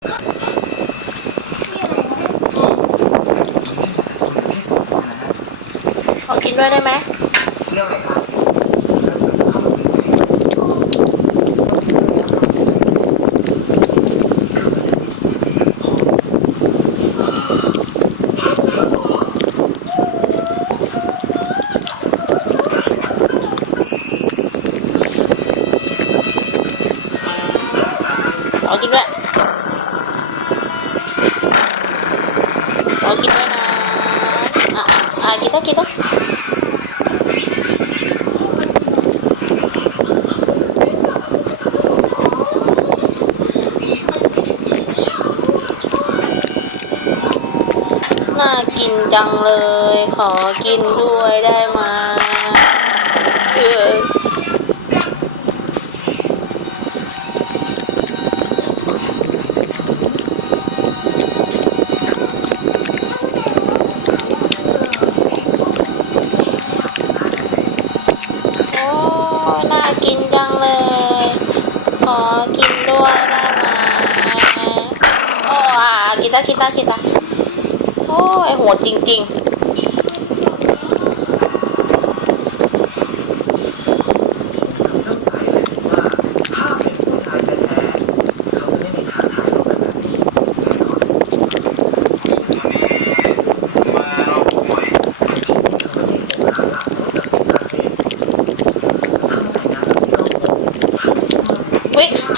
ขอกินด้วยได้ไหมเรื่องอะไรครับขอกิ นด้วยขอกินด้วยนะอะอะอะกินต้อกินต้อน่ากินจังเลย ขอกินด้วยได้ไหม น่ากินจังเลย ขอกินด้วยได้ไหมโอ้อะกินตะกินตะกินตะโอ้ยโหดจริง ๆ Wait.